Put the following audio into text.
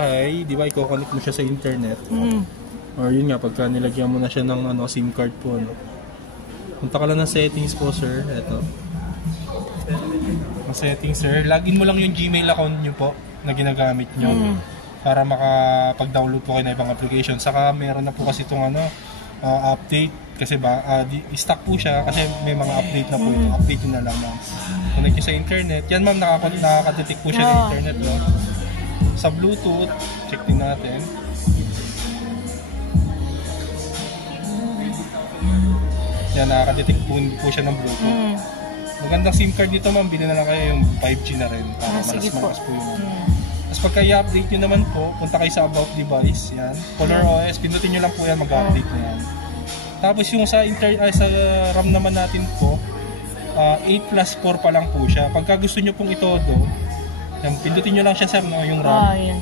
Ay, di ba, i-connect mo siya sa internet. Or yun nga, pagka nilagyan mo na siya ng SIM card po. Punta ka lang ng settings po, sir. Ito. Ang settings, sir. Login mo lang yung Gmail account nyo po na ginagamit nyo. Para makapag-download po kayo ng ibang application. Saka meron na po kasi itong update. Kasi stock po siya kasi may mga update na po ito. Update nyo na lang, ma'am. Connect nyo sa internet. Yan, ma'am, nakaka-detect po siya ng internet, no? Sa Bluetooth, check din natin. Yan, nakaka-detect po siya ng Bluetooth. Magandang SIM card dito, ma'am. Bili na lang kayo yung 5G na rin para malakas po yung Tapos pagka i-update nyo naman po, punta kayo sa About Device. Yan. Color OS, pindutin nyo lang po yan, mag-update na yan. Tapos yung sa RAM naman natin po, 8+4 pa lang po siya. Pagka gusto nyo pong itodo, yan, pindutin nyo lang siya, sir, no, yung RAM.